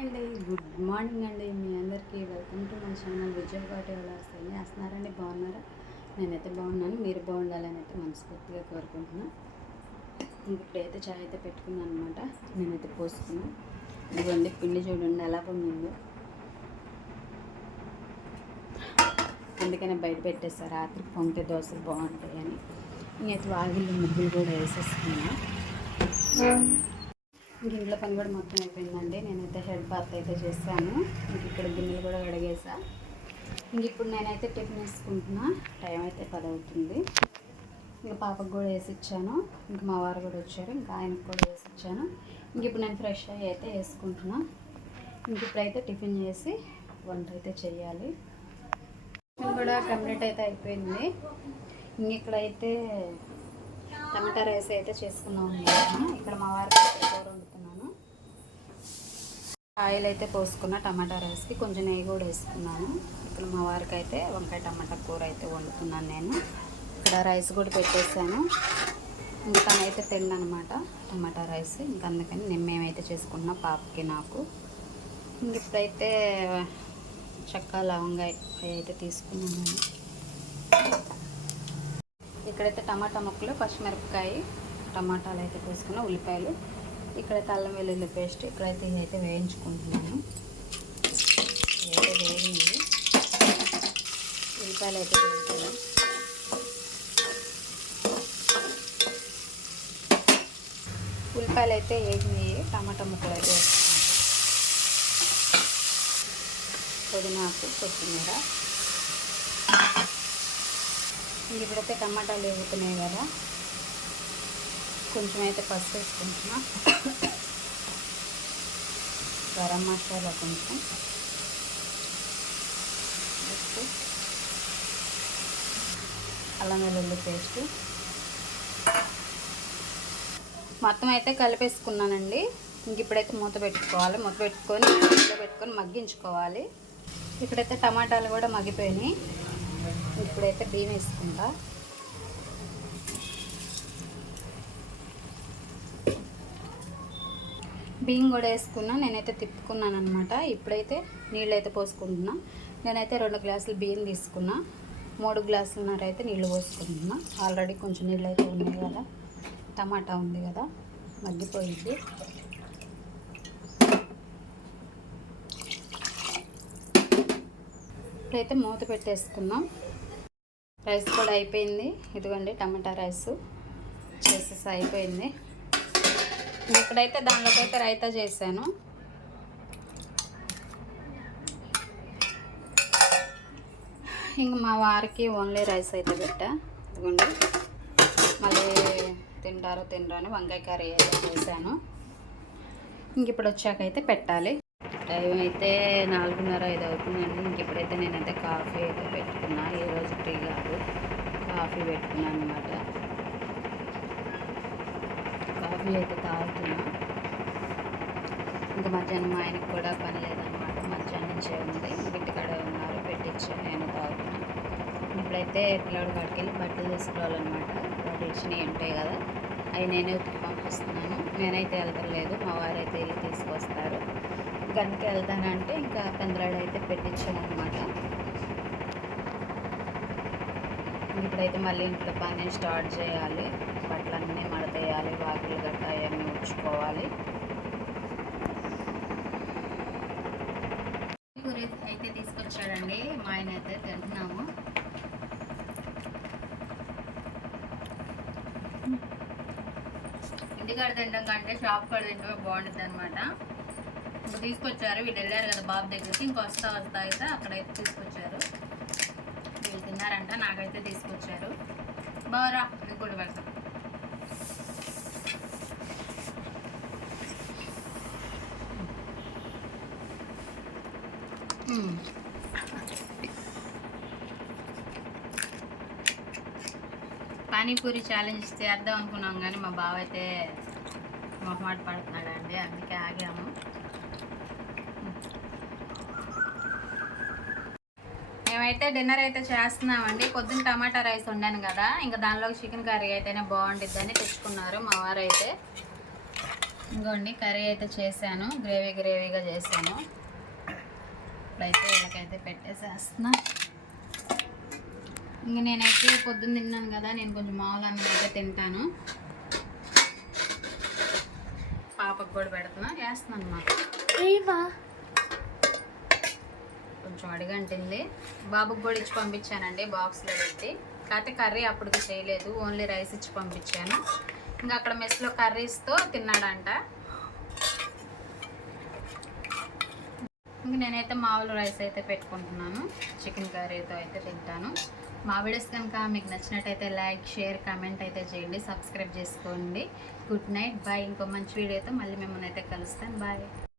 అండి. Good morning అండి. మీ అందరికీ welcome to my channel Vijay పాటి వాళ్ళర్స్ ఏం చేస్తున్నారండి బాగున్నారా? నేనైతే బాగున్నాను. మీరు బాగుండాలని అయితే మనస్ఫూర్తిగా కోరుకుంటున్నాను ఇప్పుడైతే చాయ్ అయితే పెట్టుకున్నాను అనమాట నేనైతే పోసుకున్నాను ఇదిగోండి పిండి చూడండి ఎలా పొందిందో అందుకనే బయట పెట్టేస్తా రాత్రి పొంగితే దోశలు బాగుంటాయి అని ఇంకైతే వాగిళ్ళు ముగ్గులు కూడా వేసేసుకున్నాను ఇంట్లో పని కూడా మొత్తం అయిపోయిందండి. నేనైతే హెడ్ బాత్ అయితే చేశాను. ఇంక ఇక్కడ గిన్నెలు కూడా కడిగేసా. ఇంక ఇప్పుడు నేనైతే టిఫిన్ వేసుకుంటున్నా. టైం అయితే పది అవుతుంది. ఇంకా పాపకు కూడా వేసి ఇచ్చాను. ఇంకా మా వారు కూడా వచ్చారు. ఇంకా ఆయనకు కూడా వేసి ఇచ్చాను. ఇంక ఇప్పుడు నేను ఫ్రెష్ అయ్యి అయితే వేసుకుంటున్నా. ఇంక ఇప్పుడైతే టిఫిన్ చేసి వంట అయితే చేయాలి. కూడా కంప్లీట్ అయితే అయిపోయింది. ఇంక ఇక్కడైతే టమాటా రైస్ అయితే చేసుకున్నాం ఇక్కడ మా వారికి కూర వండుతున్నాను. ఆయిల్ అయితే పోసుకున్న టమాటా రైస్కి కొంచెం నెయ్యి కూడా వేసుకున్నాను. ఇక్కడ మా వారికి అయితే వంకాయ టమాటా కూర అయితే వండుతున్నాను నేను. ఇక్కడ రైస్ కూడా పెట్టేసాను ఇంకా అయితే తిండనమాట టమాటా రైస్. ఇంకా అందుకని నేను మేమైతే చేసుకున్నా పాపకి నాకు. ఇంక ఇప్పుడైతే లవంగా లవంగాయ అవి అయితే తీసుకున్నాను. ఇక్కడైతే టమాటా ముక్కలు పచ్చిమిరపకాయ టమాటాలు అయితే తీసుకున్న ఉల్లిపాయలు. ఇక్కడైతే అల్లం వెల్లుల్లి పేస్ట్ ఇక్కడైతే ఇదైతే వేయించుకుంటున్నాను. ఇదైతే వేగింది. ఉల్లిపాయలు అయితే వేయించాను ఉల్లిపాయలు అయితే వేగినాయి టమాటా ముక్కలు అయితే వేసుకున్నాను పుదీనాకు కొత్తిమీర. ఇప్పుడైతే టమాటాలు వేగుతున్నాయి కదా కొంచెం అయితే పసుపు వేసుకుంటున్నా. గరం మసాలా కొంచెం. ఉప్పు. అల్లం వెల్లుల్లి పేస్ట్. మొత్తం అయితే కలిపేసుకున్నానండి. ఇంక ఇప్పుడైతే మూత పెట్టుకోవాలి. మూత పెట్టుకొని మూత పెట్టుకొని మగ్గించుకోవాలి. ఇప్పుడైతే టమాటాలు కూడా మగ్గిపోయినాయి. ఇప్పుడైతే బియ్యం వేసుకుంటా. బియ్యం కూడా వేసుకున్నా నేనైతే తిప్పుకున్నాను అనమాట ఇప్పుడైతే నీళ్ళు అయితే పోసుకుంటున్నా. నేనైతే రెండు గ్లాసులు బియ్యం తీసుకున్నా. మూడు గ్లాసులున్నర అయితే నీళ్ళు పోసుకుంటున్నా. ఆల్రెడీ కొంచెం నీళ్ళు అయితే ఉన్నాయి కదా. టమాటా ఉంది కదా. మగ్గిపోయింది. ఇప్పుడైతే మూత పెట్టేసుకున్నాం. రైస్ కూడా అయిపోయింది. ఇదిగోండి టమాటా రైస్. చేసేసి అయిపోయింది. ఇక్కడైతే దానిలోకైతే రైతా చేశాను. ఇంక మా వారికి ఓన్లీ రైస్ అయితే పెట్టా. ఇదిగోండి. మళ్ళీ తింటారో తినరో అని వంకాయ కర్రీ అయితే చేశాను. ఇంక ఇప్పుడు వచ్చాకైతే పెట్టాలి. టైం అయితే నాలుగున్నర ఐదు అవుతుందండి ఇంక ఇప్పుడైతే నేనైతే కాఫీ అయితే పెట్టుకున్నా ఈరోజు టీ కాదు కాఫీ పెట్టుకున్నాను అనమాట కాఫీ అయితే తాగుతున్నా. ఇంకా మధ్యాహ్నం మా ఆయనకు కూడా పని లేదనమాట మధ్యాహ్నం నుంచే ఉంది. ఇంటికాడ ఉన్నారు పెట్టించాను నేను తాగుతున్నా. ఇప్పుడైతే పిల్లడు కాడికి వెళ్ళి బట్టలు తీసుకోవాలన్నమాట వాటి ఇచ్చినవి ఉంటాయి కదా అవి నేనే ఉతికి పంపిస్తున్నాను. నేనైతే వెళ్తలేదు మా వారైతే వెళ్ళి తీసుకొస్తారు. కనుక వెళ్తానంటే ఇంకా పెందరాడు అయితే పెట్టించాను అనమాట ఇప్పుడైతే మళ్ళీ ఇంట్లో పని స్టార్ట్ చేయాలి. బట్టలన్నీ మడతేయాలి వాకిలు గట్ట అవన్నీ ఉంచుకోవాలి కూర అయితే తీసుకొచ్చాడండి. మా ఆయన అయితే తింటున్నాము. ఇంటికాడ తినడం కంటే షాప్ కాడ తింటే బాగుంటుంది అనమాట ఇప్పుడు తీసుకొచ్చారు. వీళ్ళు వెళ్ళారు కదా బాబు దగ్గరికి. ఇంక వస్తా వస్తా అయితే అక్కడైతే తీసుకొచ్చారు. వీళ్ళు తిన్నారంట. నాకైతే తీసుకొచ్చారు. బాగా నీకు కూడా పెడతాం. పానీపూరి ఛాలెంజ్ చేద్దాం అనుకున్నాం కానీ మా బావ అయితే మొహమాట పడుతున్నాడు అండి అందుకే ఆగాము. మేమైతే డిన్నర్ అయితే చేస్తున్నామండి. పొద్దున్న టమాటా రైస్ వండాను కదా. ఇంకా దానిలో చికెన్ కర్రీ అయితేనే బాగుండిద్దని తెచ్చుకున్నారు మా వారు అయితే ఇంకోండి కర్రీ అయితే చేశాను. గ్రేవీ గ్రేవీగా చేశాను. ఇప్పుడైతే వీళ్ళకైతే పెట్టేసేస్తున్నా. ఇంక నేనైతే పొద్దున్న తిన్నాను కదా. నేను కొంచెం మామూలు అన్నం అయితే తింటాను. పాపకు కూడా పెడుతున్నా. చేస్తున్నాను అన్నమాట అడిగంటింది. బాబుకి కూడా ఇచ్చి పంపించానండి బాక్స్లో పెట్టి. కాకపోతే కర్రీ అప్పటికి చేయలేదు ఓన్లీ రైస్ ఇచ్చి పంపించాను. ఇంకా అక్కడ మెస్లో కర్రీస్తో తిన్నాడంట. ఇంక నేనైతే మామూలు రైస్ అయితే పెట్టుకుంటున్నాను చికెన్ కర్రీతో అయితే తింటాను. మా వీడియోస్ కనుక మీకు నచ్చినట్టయితే లైక్ షేర్ కామెంట్ అయితే చేయండి సబ్స్క్రైబ్ చేసుకోండి. Good night bye. ఇంకో మంచి వీడియోతో మళ్ళీ మిమ్మల్ని అయితే కలుస్తాను. బాయ్.